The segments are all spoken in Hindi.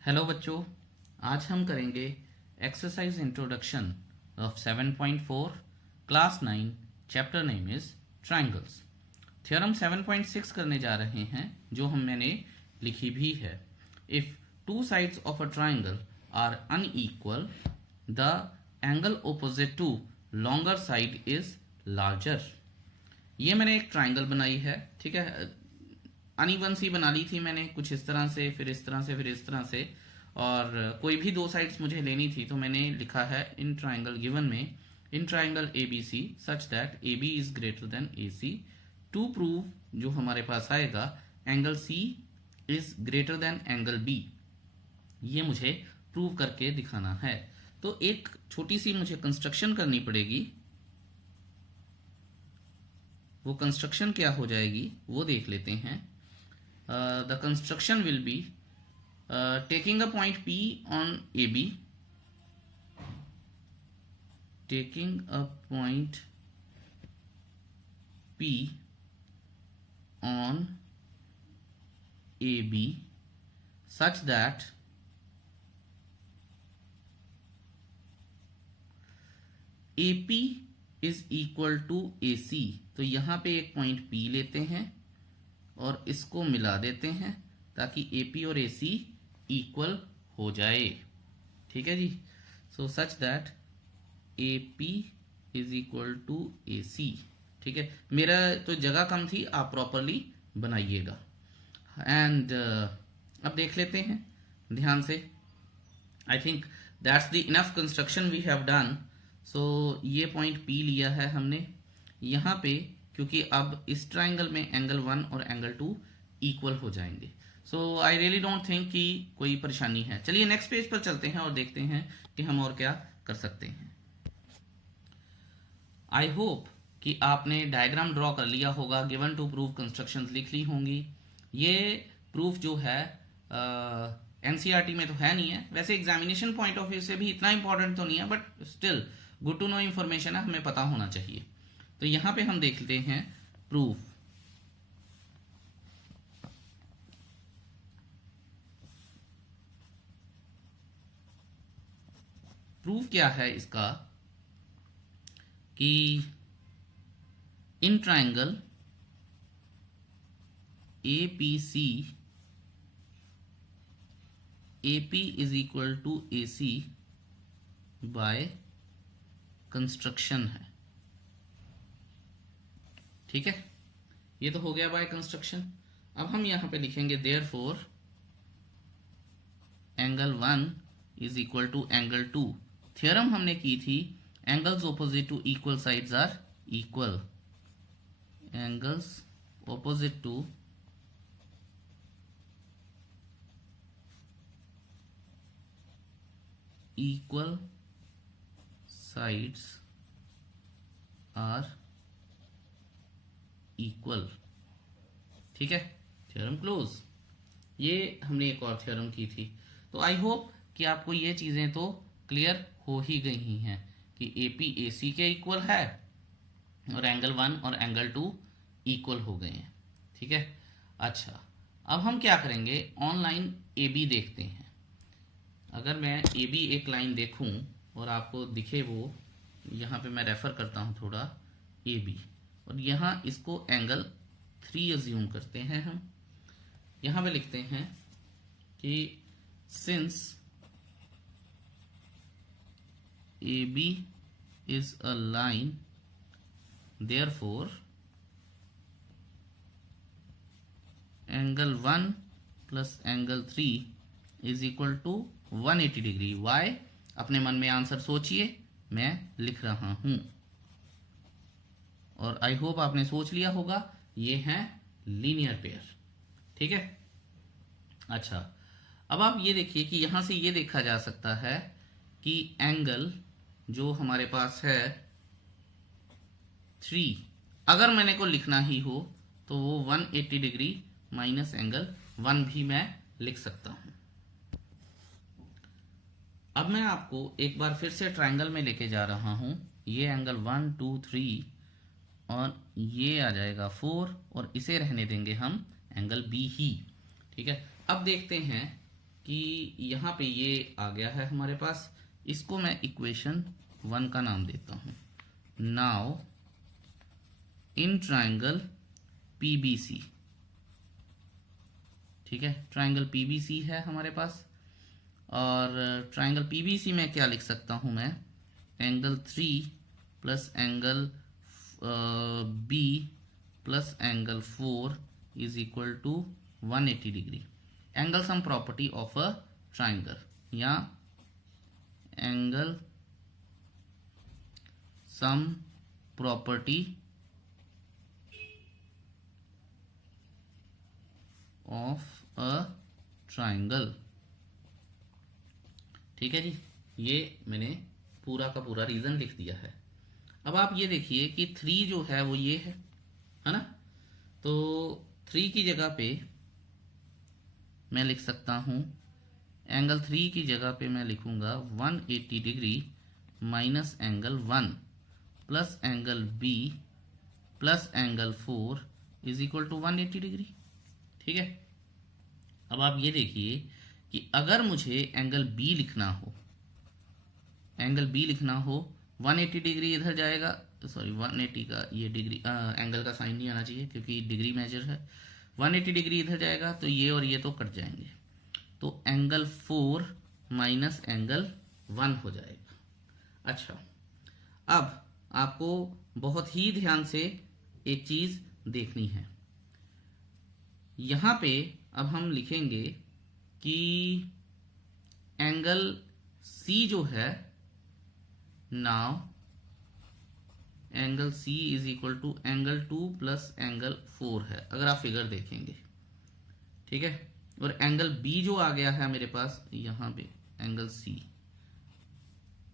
हेलो बच्चों, आज हम करेंगे exercise introduction of 7.4 class 9 chapter name is triangles. Theorem 7.6 करने जा रहे हैं जो मैंने लिखी भी है। If two sides of a triangle are unequal the angle opposite to longer side is larger. ये मैंने एक ट्राइंगल बनाई है, ठीक है। अनइवन सी बना ली थी मैंने, कुछ इस तरह से, फिर इस तरह से, फिर इस तरह से, और कोई भी दो साइड्स मुझे लेनी थी तो मैंने लिखा है इन ट्राइंगल गिवन में, in triangle A B C such that A B is greater than A C to prove जो हमारे पास आएगा angle C is greater than angle B, ये मुझे प्रूव करके दिखाना है। तो एक छोटी सी मुझे कंस्ट्रक्शन करनी पड़ेगी। वो कंस्ट्रक्शन क्या हो जाएगी वो देख लेते हैं। The construction will be taking a point P on AB, taking a point P on AB such that AP is equal to AC। तो यहाँ पे एक पॉइंट P लेते हैं और इसको मिला देते हैं ताकि AP और AC इक्वल हो जाए, ठीक है जी। So such that AP is equal to AC, ठीक है। मेरा तो जगह कम थी, आप प्रॉपरली बनाइएगा। एंड अब देख लेते हैं ध्यान से। I think that's the enough construction we have done. So ये पॉइंट P लिया है हमने यहाँ पे, क्योंकि अब इस ट्राइंगल में एंगल 1 और एंगल 2 इक्वल हो जाएंगे। सो आई रियली डोंट थिंक कि कोई परेशानी है। चलिए नेक्स्ट पेज पर चलते हैं और देखते हैं कि हम और क्या कर सकते हैं। आई होप कि आपने डायग्राम ड्रॉ कर लिया होगा, गिवन टू प्रूव कंस्ट्रक्शंस लिख ली होंगी। ये प्रूफ जो है एनसीईआरटी में तो है नहीं है, वैसे एग्जामिनेशन पॉइंट ऑफ व्यू से भी इतना इंपॉर्टेंट तो नहीं है, but still good to know information है, हमें पता होना चाहिए। तो यहां पे हम देख लेते हैं प्रूफ। प्रूफ क्या है इसका कि in triangle APC AP is equal to AC by construction है, ठीक है। ये तो हो गया बाय कंस्ट्रक्शन। अब हम यहां पे लिखेंगे therefore angle 1 is equal to angle 2। Theorem हमने की थी angles opposite to equal sides are equal. Angles opposite to equal sides are equal, ठीक है। Theorem close. ये हमने एक और थ्योरम की थी। तो आई होप कि आपको ये चीजें तो क्लियर हो ही गई हैं कि AP AC के इक्वल है और एंगल 1 और एंगल 2 इक्वल हो गए हैं, ठीक है। अच्छा, अब हम क्या करेंगे, ऑनलाइन AB देखते हैं। अगर मैं AB एक लाइन देखूं और आपको दिखे वो, यहाँ पे मैं रेफर करता हूँ थोड़ा AB, और यहाँ इसको एंगल 3 अज्यूम करते हैं हम। यहाँ पे लिखते हैं कि since AB is a line therefore angle 1 plus angle 3 is equal to 180 degree. Why अपने मन में आंसर सोचिए, मैं लिख रहा हूं और आई होप आपने सोच लिया होगा। ये है लीनियर पेयर, ठीक है। अच्छा, अब आप ये देखिए कि यहां से ये देखा जा सकता है कि एंगल जो हमारे पास है 3, अगर मैंने को लिखना ही हो तो वो 180 डिग्री माइनस एंगल 1 भी मैं लिख सकता हूं। अब मैं आपको एक बार फिर से ट्राइंगल में लेके जा रहा हूं। ये एंगल 1 2 3 और ये आ जाएगा 4 और इसे रहने देंगे हम एंगल B ही, ठीक है। अब देखते हैं कि यहाँ पे ये आ गया है हमारे पास, इसको मैं इक्वेशन 1 का नाम देता हूँ। नाउ इन ट्राइंगल पीबीसी, ठीक है, ट्राइंगल पीबीसी है हमारे पास, और ट्राइंगल पीबीसी में क्या लिख सकता हूँ मैं, angle 3 plus angle B plus angle 4 is equal to 180 degree. Angle sum property of a triangle, या angle sum property of a triangle. ठीक है जी, ये मैंने पूरा का पूरा रीजन लिख दिया है। अब आप ये देखिए कि 3 जो है वो ये है ना, तो 3 की जगह पे मैं लिख सकता हूं, एंगल 3 की जगह पे मैं लिखूंगा 180 degree minus angle 1 plus angle B plus angle 4 is equal to 180 degree. ठीक है, अब आप ये देखिए कि अगर मुझे एंगल बी लिखना हो, एंगल बी लिखना हो, 180 डिग्री इधर जाएगा, सॉरी 180 का ये डिग्री एंगल का साइन नहीं आना चाहिए क्योंकि डिग्री मेजर है, 180 डिग्री इधर जाएगा तो ये और ये तो कट जाएंगे, तो एंगल 4 माइनस एंगल 1 हो जाएगा। अच्छा, अब आपको बहुत ही ध्यान से एक चीज देखनी है, यहां पे अब हम लिखेंगे कि एंगल सी जो है, now angle C is equal to angle 2 plus angle 4 है, अगर आप फिगर देखेंगे। ठीक है, और एंगल बी जो आ गया है मेरे पास यहां पे, एंगल सी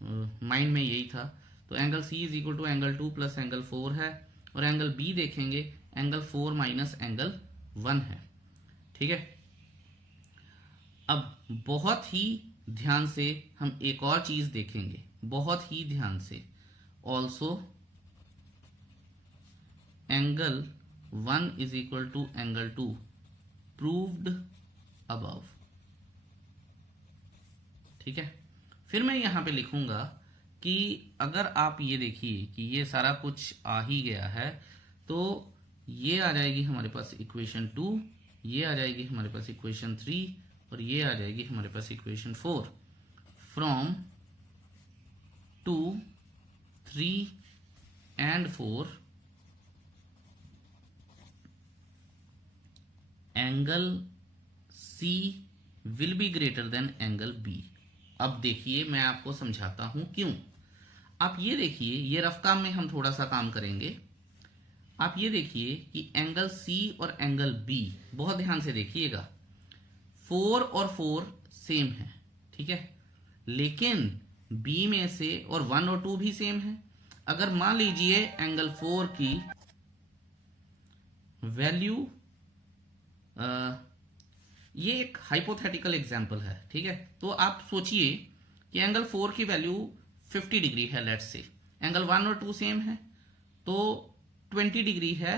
माइंड में यही था, तो angle C is equal to angle 2 plus angle 4 है, और एंगल बी देखेंगे एंगल 4 माइनस एंगल 1 है। ठीक है, अब बहुत ही ध्यान से हम एक और चीज देखेंगे, बहुत ही ध्यान से, also angle 1 is equal to angle 2 proved above. ठीक है, फिर मैं यहां पे लिखूंगा कि अगर आप ये देखिए कि ये सारा कुछ आ ही गया है, तो ये आ जाएगी हमारे पास इक्वेशन 2, ये आ जाएगी हमारे पास इक्वेशन 3, और ये आ जाएगी हमारे पास equation 4। From 2, 3 and 4 angle C will be greater than angle B। अब देखिए मैं आपको समझाता हूं क्यों। आप ये देखिए, ये रफ काम में हम थोड़ा सा काम करेंगे। आप ये देखिए कि एंगल C और एंगल B, बहुत ध्यान से देखिएगा, 4 और 4 सेम है। ठीक है, लेकिन B में से और 1 और 2 भी सेम है। अगर मान लीजिए एंगल 4 की वैल्यू, ये एक हाइपोथेटिकल एग्जांपल है, ठीक है, तो आप सोचिए कि एंगल 4 की वैल्यू 50 डिग्री है, लेट्स से एंगल 1 और 2 सेम है, तो 20 डिग्री है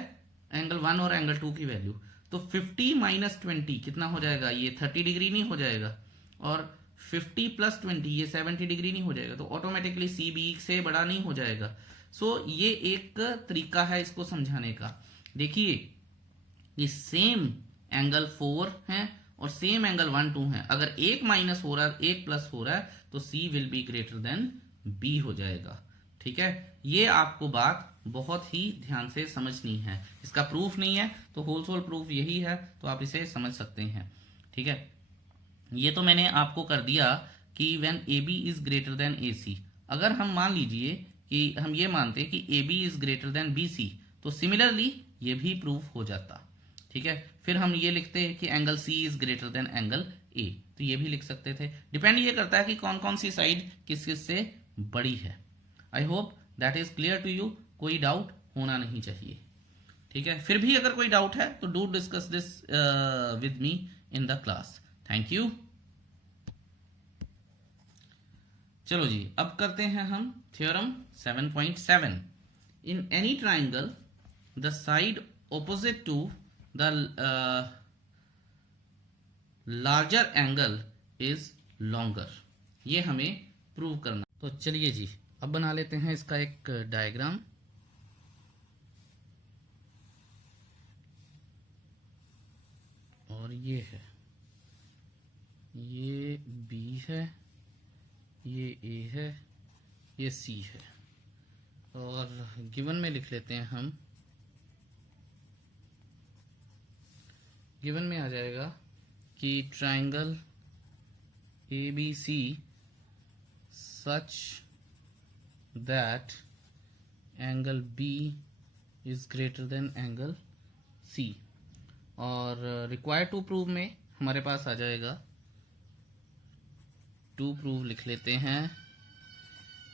एंगल 1 और एंगल 2 की वैल्यू, तो 50 माइनस 20 कितना हो जाएगा, ये 30 डिग्री नहीं हो जाएगा, और 50 प्लस 20 ये 70 डिग्री नहीं हो जाएगा, तो ऑटोमेटिकली सी बी से बड़ा नहीं हो जाएगा। सो ये एक तरीका है इसको समझाने का। देखिए ये सेम एंगल 4 है और सेम एंगल 1 2 है, अगर एक माइनस हो रहा है एक प्लस हो रहा है तो C will be greater then B हो जाएगा। ठीक है, ये आपको बात बहुत ही ध्यान से समझनी है। इसका प्रूफ नहीं है तो होल सोल प्रूफ यही है, तो आप इसे समझ सकते हैं। ठीक है, ये तो मैंने आपको कर दिया कि when AB is greater than AC। अगर हम मान लीजिए कि हम ये मानते कि AB is greater then BC, तो सिमिलरली ये भी प्रूफ हो जाता। ठीक है, फिर हम ये लिखते हैं कि angle C is greater than angle A, तो ये भी लिख सकते थे। डिपेंड ये करता है कि कौन कौन सी साइड किस किस से बड़ी है। I hope that is clear to you, कोई डाउट होना नहीं चाहिए। ठीक है, फिर भी अगर कोई डाउट है तो do discuss this with me in the class. Thank you. चलो जी, अब करते हैं हम theorem 7.7। In any triangle the side opposite to the larger angle is longer. ये हमें प्रूव करना। तो चलिए जी, अब बना लेते हैं इसका एक डायग्राम। और ये है, ये बी है, ये ए है, ये सी है। और गिवन में लिख लेते हैं हम, गिवन में आ जाएगा कि triangle A B C such that angle B is greater than angle C. और रिक्वायर्ड टू प्रूव में हमारे पास आ जाएगा, टू प्रूव लिख लेते हैं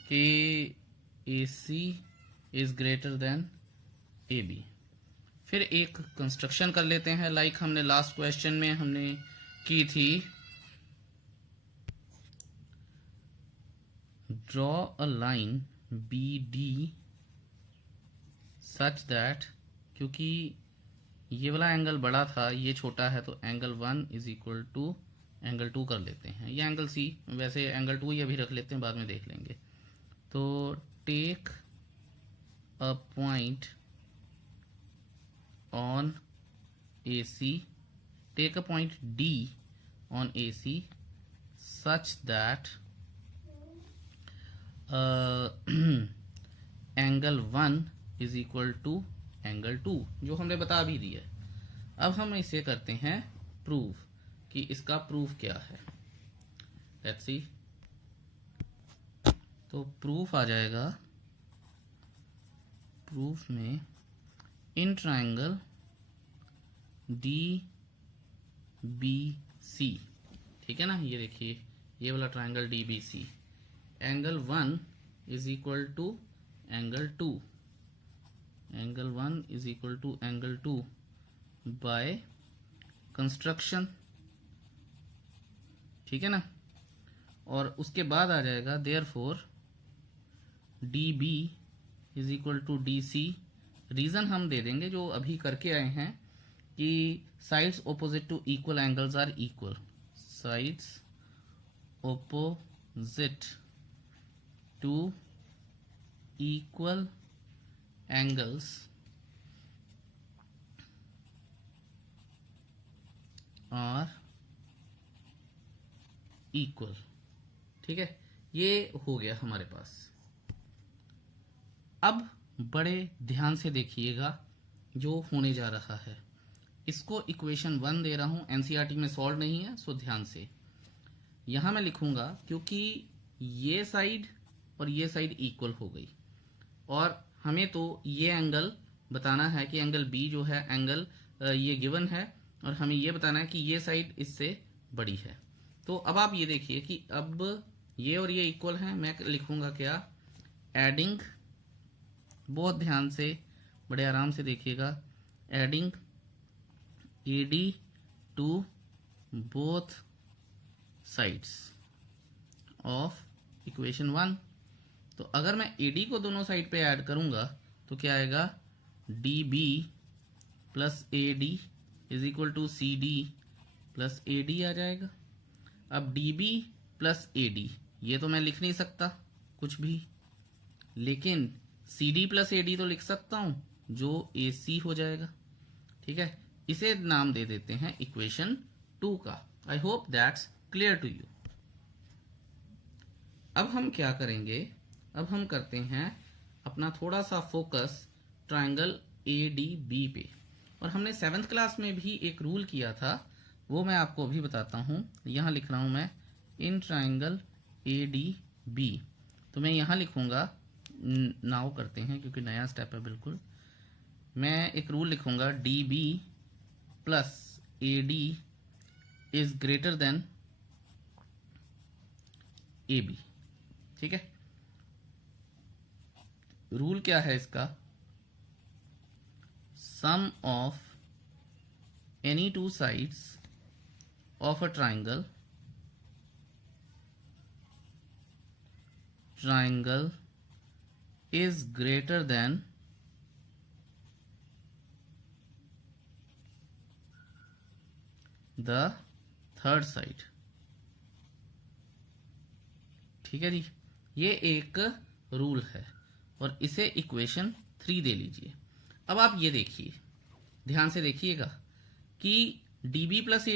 कि A C is greater than A B. फिर एक कंस्ट्रक्शन कर लेते हैं, लाइक हमने लास्ट क्वेश्चन में हमने की थी, draw a line B D such that, क्योंकि ये वाला एंगल बड़ा था, ये छोटा है, तो angle 1 is equal to angle 2 कर लेते हैं, ये एंगल सी, वैसे एंगल 2 ये भी रख लेते हैं, बाद में देख लेंगे। तो take a point on AC, take a point D on AC such that angle 1 is equal to angle 2, जो हमने बता भी दिया है। अब हम इसे करते हैं प्रूफ, कि इसका प्रूफ क्या है। Let's see. तो प्रूफ आ जाएगा, प्रूफ में in triangle D B C, ठीक है ना, ये देखिए ये वाला triangle D B C, angle 1 is equal to angle 2, angle 1 is equal to angle 2 by construction, ठीक है ना। और उसके बाद आ जाएगा therefore D B is equal to D C. Reason हम दे देंगे जो अभी करके आए हैं, कि sides opposite to equal angles are equal, sides opposite to equal angles are equal, ठीक है। ये हो गया हमारे पास। अब बड़े ध्यान से देखिएगा जो होने जा रहा है। इसको इक्वेशन 1 दे रहा हूं, एनसीईआरटी में सॉल्व नहीं है, सो ध्यान से यहां मैं लिखूंगा, क्योंकि ये साइड और ये साइड इक्वल हो गई, और हमें तो ये एंगल बताना है कि एंगल बी जो है एंगल ये गिवन है, और हमें ये बताना है कि ये साइड इससे बड़ी है। तो अब आप ये देखिए कि अब ये और ये इक्वल हैं, मैं लिखूंगा क्या, एडिंग, बहुत ध्यान से बड़े आराम से देखिएगा, adding AD to both sides of equation 1। तो अगर मैं AD को दोनों साइड पे ऐड करूंगा तो क्या आएगा, DB plus AD is equal to CD plus AD आ जाएगा। अब DB प्लस AD ये तो मैं लिख नहीं सकता कुछ भी, लेकिन CD प्लस AD तो लिख सकता हूं, जो AC हो जाएगा, ठीक है। इसे नाम दे देते हैं इक्वेशन 2 का। I hope that's clear to you. अब हम क्या करेंगे, अब हम करते हैं अपना थोड़ा सा फोकस ट्राइंगल ADB पे, और हमने 7th क्लास में भी एक रूल किया था, वो मैं आपको अभी बताता हूं। यहां लिख रहा हूं मैं इन ट्राइंगल ADB, तो मैं यहां लिखूंगा, नाउ करते हैं क्योंकि नया स्टेप है बिल्कुल। मैं एक रूल लिखूंगा, DB plus AD is greater than AB, ठीक है। रूल क्या है इसका, sum of any two sides of a triangle is greater than the third side, ठीक है जी, ये एक रूल है और इसे इक्वेशन 3 दे लीजिए। अब आप ये देखिए, ध्यान से देखिएगा कि db प्लस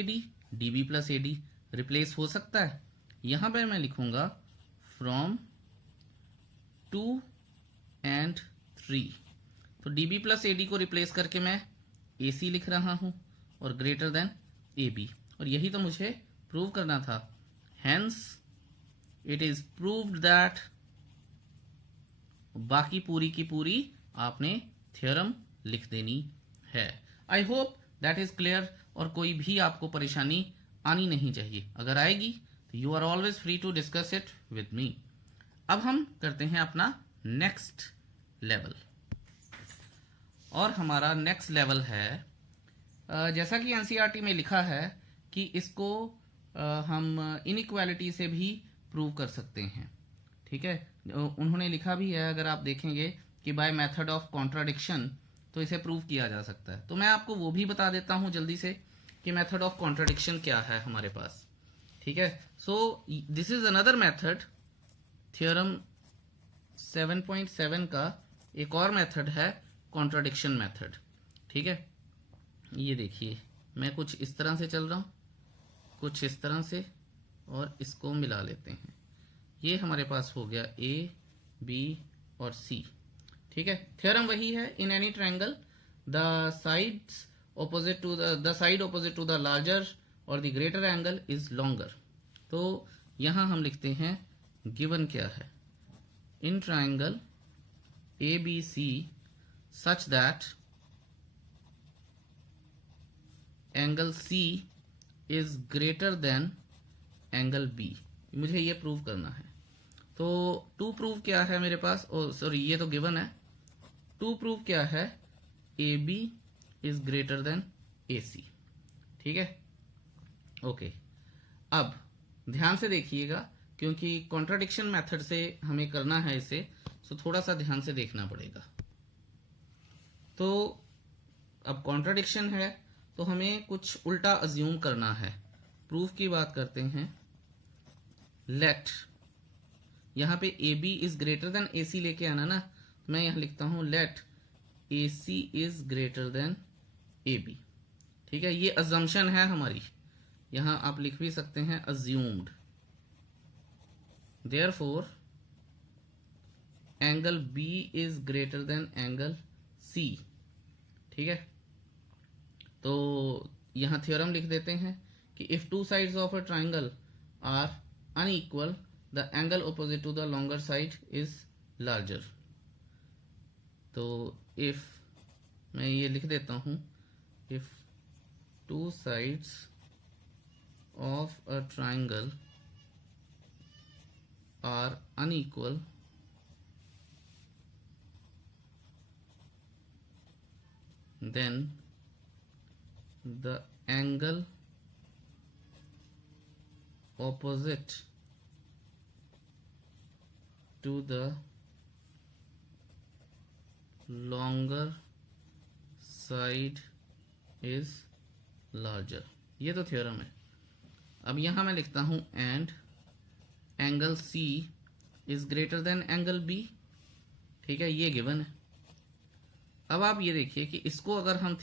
एडी रिप्लेस हो सकता है। यहां पर मैं लिखूंगा फ्रॉम 2 एंड 3। तो db प्लस एडी को रिप्लेस करके मैं ac लिख रहा हूं और ग्रेटर देन ab, और यही तो मुझे प्रूव करना था। Hence it is proved that, बाकी पूरी की पूरी आपने थ्योरम लिख देनी है। I hope that is clear, और कोई भी आपको परेशानी आनी नहीं चाहिए। अगर आएगी तो you are always free to discuss it with me. अब हम करते हैं अपना नेक्स्ट लेवल, और हमारा नेक्स्ट लेवल है, जैसा कि एनसीईआरटी में लिखा है कि इसको हम इनइक्वालिटी से भी प्रूव कर सकते हैं। ठीक है, उन्होंने लिखा भी है, अगर आप देखेंगे कि बाय मेथड ऑफ कॉन्ट्राडिक्शन, तो इसे प्रूव किया जा सकता है। तो मैं आपको वो भी बता देता हूं जल्दी से कि मेथड ऑफ कॉन्ट्राडिक्शन क्या है हमारे पास। ठीक है, so this is another method, theorem 7.7 का एक और मेथड है कॉन्ट्राडिक्शन मेथड। ठीक है, ये देखिए, मैं कुछ इस तरह से चल रहा हूं, कुछ इस तरह से, और इसको मिला लेते हैं। ये हमारे पास हो गया ए, बी और सी। ठीक है, थ्योरम वही है, in any triangle the sides opposite to the side opposite to the larger or the greater angle is longer। तो यहां हम लिखते हैं गिवन क्या है, in triangle ABC such that angle C is greater than angle B। मुझे ये प्रूव करना है। तो टू प्रूव क्या है मेरे पास, सॉरी ये तो गिवन है। टू प्रूव क्या है, AB is greater than AC। ठीक है, ओके। अब ध्यान से देखिएगा, क्योंकि कॉन्ट्राडिक्शन मेथड से हमें करना है इसे, तो थोड़ा सा ध्यान से देखना पड़ेगा। तो अब कॉन्ट्राडिक्शन है तो हमें कुछ उल्टा अज्यूम करना है। प्रूफ की बात करते हैं, लेट, यहां पे AB is greater than AC लेके आना ना, मैं यहां लिखता हूं let AC is greater than AB। ठीक है, ये अजम्पशन है हमारी, यहां आप लिख भी सकते हैं assumed. Therefore angle B is greater than angle C। ठीक है, तो यहां थ्योरम लिख देते हैं कि if two sides of a triangle are unequal the angle opposite to the longer side is larger. तो इफ, मैं ये लिख देता हूं, if two sides of a triangle are unequal then the angle opposite to the longer side is larger। ये तो थ्योरम है। अब यहां मैं लिखता हूं and angle C is greater than angle B। ठीक है, ये गिवन है। अब आप ये देखिए कि इसको अगर हम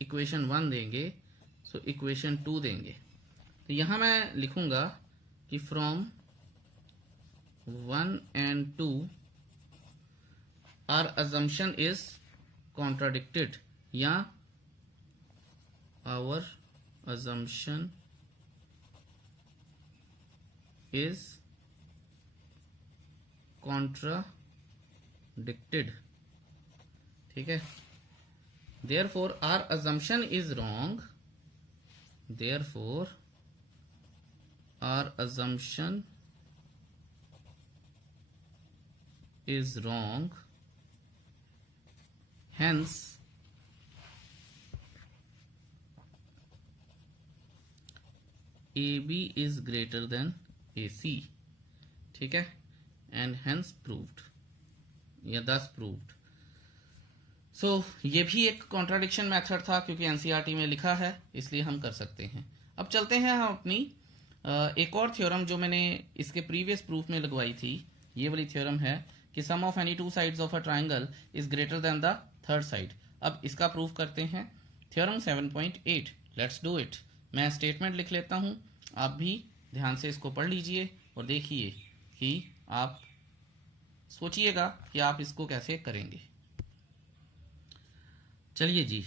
इक्वेशन 1 देंगे तो इक्वेशन 2 देंगे, तो यहां मैं लिखूंगा कि from 1 and 2 our assumption is contradicted, या आवर अजम्पशन इज कॉन्ट्राडिक्टेड। ठीक है, therefore our assumption is wrong, therefore our assumption is wrong, hence AB is greater than AC। ठीक है, and hence proved, या thus proved। सो ये भी एक कॉन्ट्राडिक्शन मेथड था, क्योंकि एनसीईआरटी में लिखा है इसलिए हम कर सकते हैं। अब चलते हैं हम अपनी एक और थ्योरम जो मैंने इसके प्रीवियस प्रूफ में लगवाई थी, ये वाली थ्योरम है कि sum of any two sides of a triangle is greater than the third side. अब इसका प्रूफ करते हैं। Theorem 7.8, let's do it. मैं स्टेटमेंट लिख लेता हूँ, आप भी ध्यान से इसको पढ़ लीजिए और देखिए कि आप सोचिएगा कि आप इसको कैसे करेंगे। चलिए जी,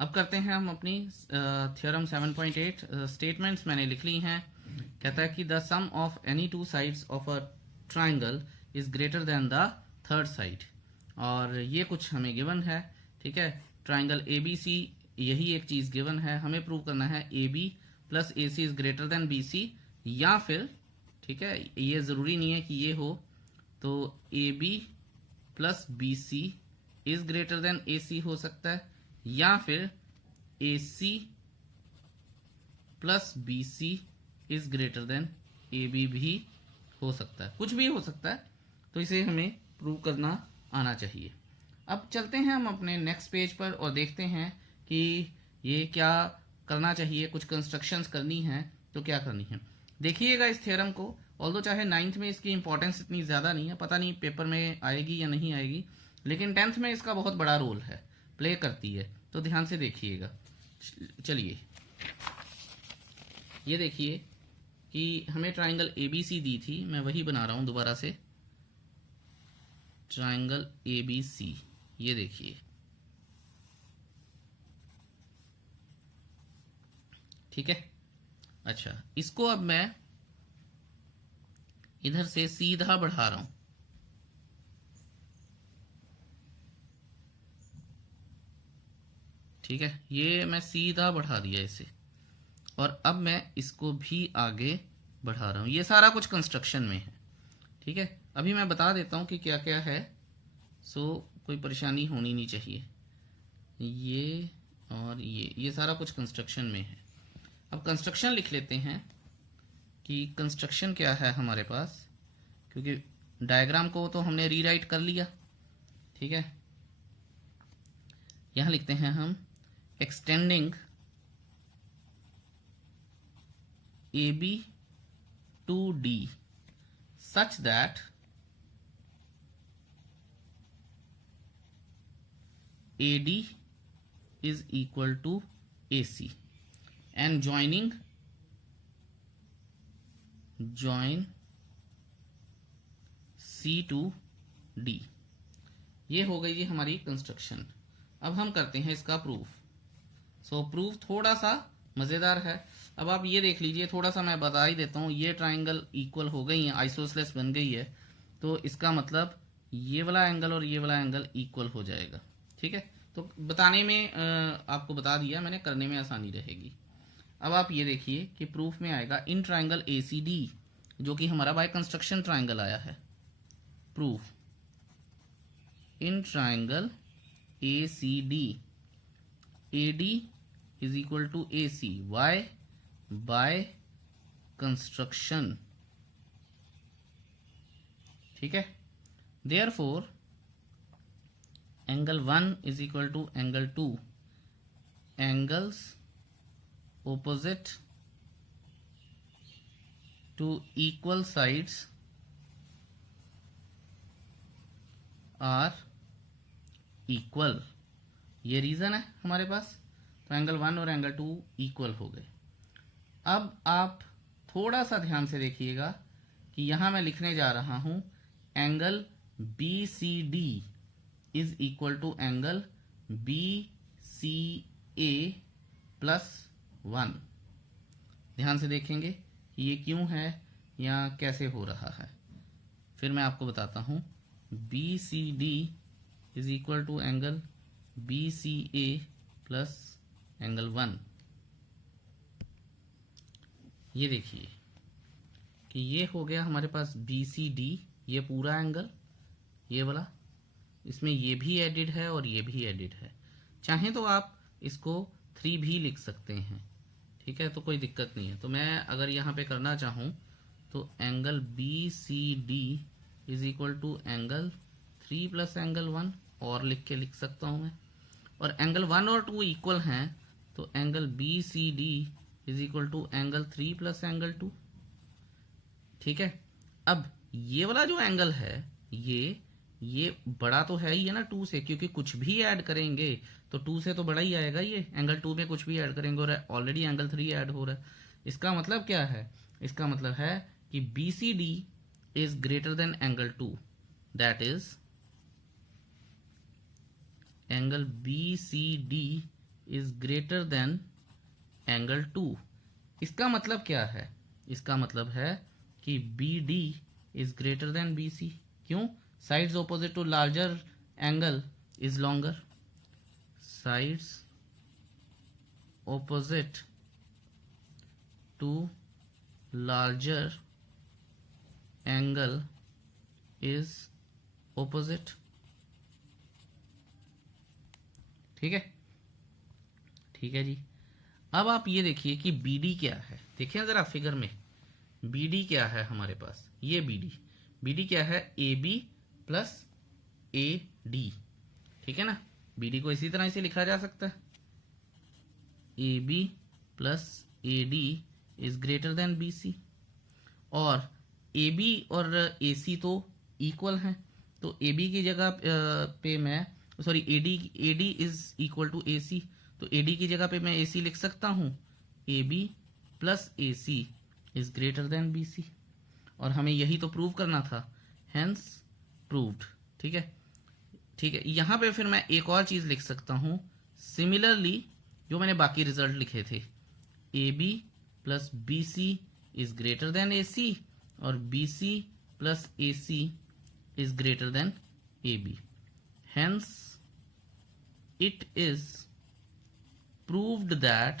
अब करते हैं हम अपनी थ्योरम 7.8। स्टेटमेंट्स मैंने लिख ली हैं। कहता है कि the sum of any two sides of a triangle is greater than the third side, और ये कुछ हमें गिवन है। ठीक है, ट्राइंगल ए बी सी, यही एक चीज गिवन है, हमें प्रूव करना है A B plus A C is greater than B C, या फिर ठीक है, ये जरूरी नहीं है कि ये हो, तो A B plus B C is greater than A C हो सकता है, या फिर A C plus B C is greater than A B भी हो सकता है, कुछ भी हो सकता है। तो इसे हमें प्रूव करना आना चाहिए। अब चलते हैं हम अपने नेक्स्ट पेज पर और देखते हैं कि ये क्या करना चाहिए। कुछ कंस्ट्रक्शंस करनी है तो क्या करनी है, देखिएगा इस थ्योरम को। ऑल्दो चाहे 9th में इसकी इंपॉर्टेंस इतनी ज़्यादा नहीं है, पता नहीं पेपर में आएगी या नहीं आएगी, लेकिन 10th में इसका बहुत बड़ा रोल है, प्ले करती है, तो ध्यान से देखिएगा। चलिए, ये देखिए कि हमें ट्राइंगल ए बी सी दी थी, मैं वही बना रहा हूं दोबारा से, ट्राइंगल ए बी सी। ये देखिए, ठीक है। अच्छा, इसको अब मैं इधर से सीधा बढ़ा रहा हूं, ठीक है, ये मैं सीधा बढ़ा दिया इसे, और अब मैं इसको भी आगे बढ़ा रहा हूं। ये सारा कुछ कंस्ट्रक्शन में है, ठीक है। अभी मैं बता देता हूं कि क्या क्या है, सो कोई परेशानी होनी नहीं चाहिए। ये और ये सारा कुछ कंस्ट्रक्शन में है। अब कंस्ट्रक्शन लिख लेते हैं कि कंस्ट्रक्शन क्या है हमारे पास, क्योंकि डायग्राम को तो हमने रीराइट कर लिया, ठीक है। यहां लिखते हैं हम extending A B to D such that AD is equal to AC and join C to D। ये हो गई जी हमारी कंस्ट्रक्शन। अब हम करते हैं इसका प्रूफ। सो प्रूफ थोड़ा सा मजेदार है। अब आप ये देख लीजिए, थोड़ा सा मैं बता ही देता हूँ। ये ट्राइंगल इक्वल हो गई है, आइसोसेलेस बन गई है, तो इसका मतलब ये वाला एंगल और ये वाला एंगल इक्वल हो जाएगा, ठीक है। तो बताने में आपको बता दिया मैंने, करने में आसानी रहेगी। अब आप ये देखिए कि प्रूफ में आएगा इन ट्राइंगल ए सी डी, जो कि हमारा बाय कंस्ट्रक्शन ट्राइंगल आया है। Proof in triangle A C D, A D is equal to A C, why by construction, ठीक है। Therefore angle 1 is equal to angle 2, angles opposite to equal sides are equal। ये रीजन है हमारे पास। तो एंगल 1 और एंगल 2 इक्वल हो गए। अब आप थोड़ा सा ध्यान से देखिएगा कि यहां मैं लिखने जा रहा हूं angle B C D is equal to angle B C A plus 1। ध्यान से देखेंगे कि ये क्यों है या कैसे हो रहा है, फिर मैं आपको बताता हूं। B C D is equal to angle B C A plus angle 1। ये देखिए कि ये हो गया हमारे पास बी सी डी, ये पूरा एंगल, ये वाला, इसमें ये भी एडिड है और ये भी एडिड है। चाहे तो आप इसको 3 भी लिख सकते हैं, ठीक है, तो कोई दिक्कत नहीं है। तो मैं अगर यहाँ पे करना चाहूँ तो angle B C D is equal to angle 3 plus angle 1 और लिख के लिख सकता हूँ मैं। और एंगल 1 और 2 इक्वल हैं, तो angle B C D is equal to angle 3 plus angle 2। ठीक है। अब ये वाला जो एंगल है ये बड़ा तो है ही है ना 2 से, क्योंकि कुछ भी ऐड करेंगे तो 2 से तो बड़ा ही आएगा। ये एंगल 2 में कुछ भी ऐड करेंगे और ऑलरेडी एंगल 3 ऐड हो रहा है। इसका मतलब क्या है? इसका मतलब है कि B C D is greater than angle 2, that is angle B C D is greater than angle 2। इसका मतलब क्या है? इसका मतलब है कि B D is greater than B C. क्यों? Sides opposite to larger angle is longer. Sides opposite to larger angle is opposite. ठीक है, ठीक है जी। अब आप ये देखिए कि बी डी क्या है। देखिए जरा फिगर में बी डी क्या है हमारे पास। ये बी डी क्या है? A B plus A D. ठीक है ना। बी डी को इसी तरह से लिखा जा सकता है, A B plus A D is greater than B C. और ए बी और ए सी तो इक्वल हैं, तो ए बी की जगह पे मैं sorry A D is equal to A C, तो ए डी की जगह पे मैं ए सी लिख सकता हूँ। A B plus A C is greater than B C, और हमें यही तो प्रूव करना था, हेंस प्रूव्ड। ठीक है, ठीक है। यहाँ पे फिर मैं एक और चीज लिख सकता हूँ सिमिलरली जो मैंने बाकी रिजल्ट लिखे थे। A B plus B C is greater than A C, और B C plus A C is greater than A B, hence it is proved that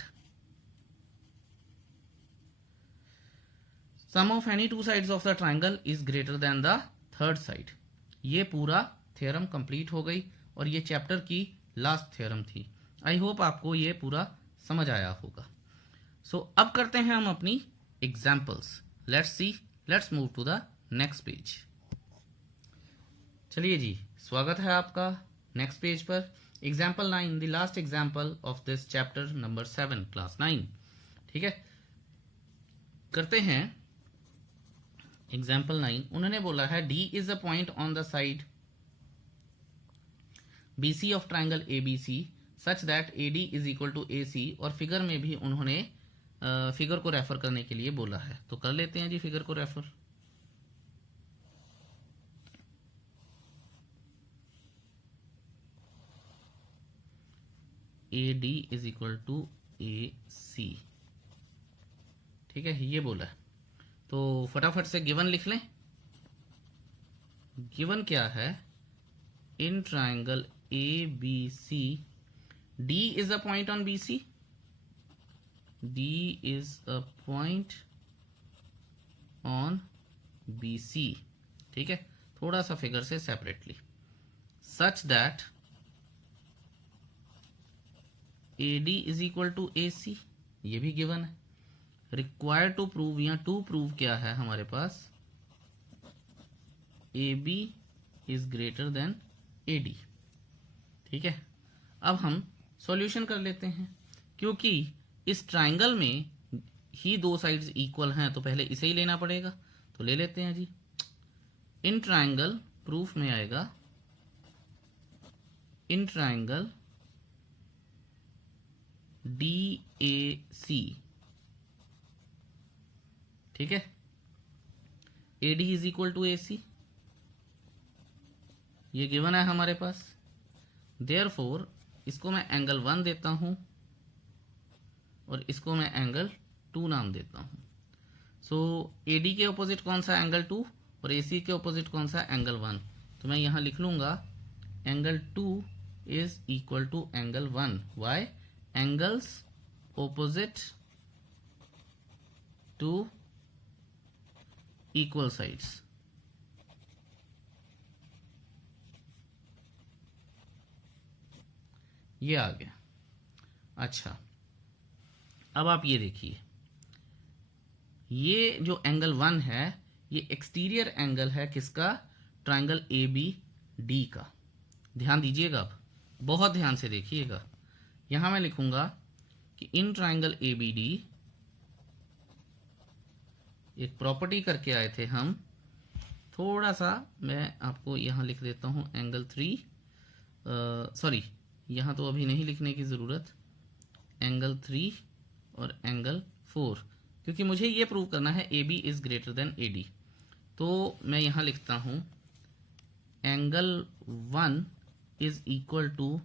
sum of any two sides of the triangle is greater than the third side। ये पूरा थ्योरम कंप्लीट हो गई और ये चैप्टर की लास्ट थ्योरम थी। आई होप आपको ये पूरा समझ आया होगा। सो अब करते हैं हम अपनी examples. Let's move to the next page. चलिए जी, स्वागत है आपका नेक्स्ट पेज पर। Example 9, the last example of this chapter number 7 class 9। ठीक है, करते हैं एग्जाम्पल 9। उन्होंने बोला है D is a point on the side B C of triangle A B C such that A D is equal to A C. और फिगर में भी उन्होंने फिगर को रेफर करने के लिए बोला है, तो कर लेते हैं जी फिगर को refer. A D is equal to A C. ठीक है, ये बोला है, तो फटाफट से गिवन लिख लें। गिवन क्या है? In triangle A B C D is a point on B C. D is a point on B C. ठीक है, थोड़ा सा फिगर से separately. Such that A D is equal to A C, ये भी गिवन है। रिक्वायर्ड टू प्रूव या टू प्रूव क्या है हमारे पास? A B is greater than A D. ठीक है, अब हम सॉल्यूशन कर लेते हैं। क्योंकि इस ट्राइंगल में ही दो साइड्स इक्वल हैं, तो पहले इसे ही लेना पड़ेगा, तो ले लेते हैं जी। इन ट्राइंगल प्रूफ में आएगा इन ट्राइंगल डी ए सी। ठीक है, A D is equal to A C, ये गिवन है हमारे पास। देयरफॉर इसको मैं एंगल 1 देता हूं और इसको मैं एंगल 2 नाम देता हूं। सो ए डी के ऑपोजिट कौन सा? एंगल 2, और ए सी के ऑपोजिट कौन सा? एंगल 1। तो मैं यहां लिख लूंगा angle 2 is equal to angle 1। Why? Angles opposite to equal sides। ये आ गया। अच्छा, अब आप ये देखिए, ये जो एंगल 1 है ये एक्सटीरियर एंगल है किसका? ट्राइंगल ए बी डी का। ध्यान दीजिएगा, अब बहुत ध्यान से देखिएगा। यहां मैं लिखूंगा कि in triangle A B D एक प्रॉपर्टी करके आए थे हम, थोड़ा सा मैं आपको यहाँ लिख देता हूँ एंगल 3, सॉरी यहाँ तो अभी नहीं लिखने की ज़रूरत, एंगल 3 और एंगल 4, क्योंकि मुझे ये प्रूव करना है A B is greater than A D. तो मैं यहाँ लिखता हूँ angle 1 is equal to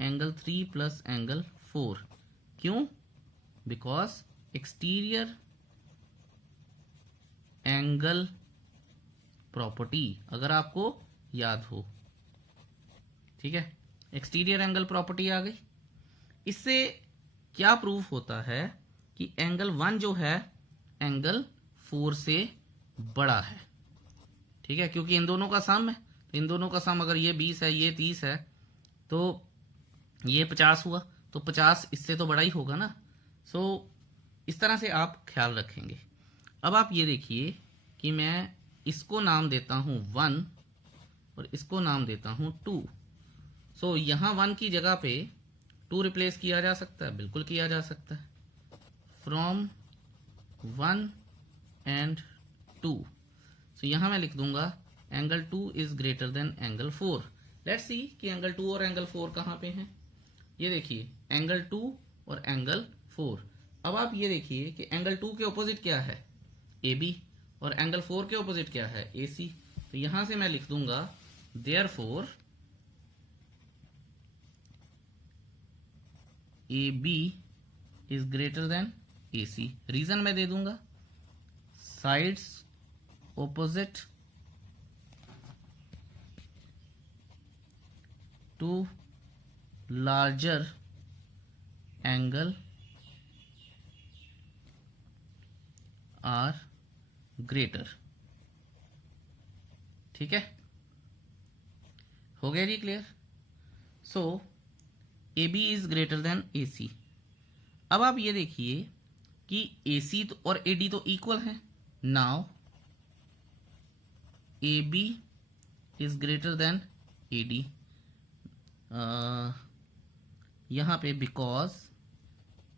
angle 3 plus angle 4। क्यों? बिकॉज एक्सटीरियर एंगल प्रॉपर्टी, अगर आपको याद हो, ठीक है, एक्सटीरियर एंगल प्रॉपर्टी आ गई। इससे क्या प्रूफ होता है कि एंगल 1 जो है एंगल 4 से बड़ा है, ठीक है, क्योंकि इन दोनों का सम है। इन दोनों का सम अगर ये 20 है, ये 30 है, तो ये 50 हुआ, तो 50 इससे तो बड़ा ही होगा ना। सो इस तरह से आप ख्याल रखेंगे। अब आप ये देखिए कि मैं इसको नाम देता हूं 1 और इसको नाम देता हूं 2। सो यहां 1 की जगह पे 2 रिप्लेस किया जा सकता है, बिल्कुल किया जा सकता है, फ्रॉम 1 एंड 2। सो यहां मैं लिख दूंगा angle 2 is greater than angle 4। Let's see कि एंगल 2 और एंगल 4 कहां पे हैं। ये देखिए एंगल 2 और एंगल 4। अब आप ये देखिए कि एंगल 2 के ऑपोजिट क्या है, ए बी, और एंगल 4 के ऑपोजिट क्या है, ए सी। तो यहां से मैं लिख दूंगा therefore A B is greater than A C. Reason मैं दे दूंगा, sides opposite to larger angle are greater. ठीक है, हो गया जी clear. So A B is greater than A C. अब आप ये देखिए कि ए सी और ए डी तो इक्वल है। Now A B is greater than A D, यहां पे because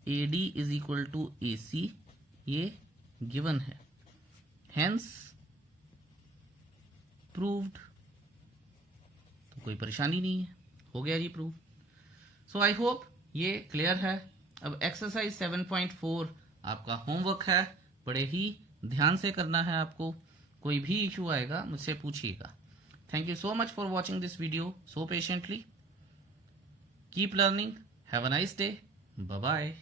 A D is equal to A C, ये गिवन है, हेंस प्रूव्ड। तो कोई परेशानी नहीं है, हो गया जी प्रूव। सो आई होप ये क्लियर है। अब एक्सरसाइज 7.4 आपका होमवर्क है, बड़े ही ध्यान से करना है आपको। कोई भी इशू आएगा मुझसे पूछिएगा। Thank you so much for watching this video so patiently. Keep learning, have a nice day, bye bye.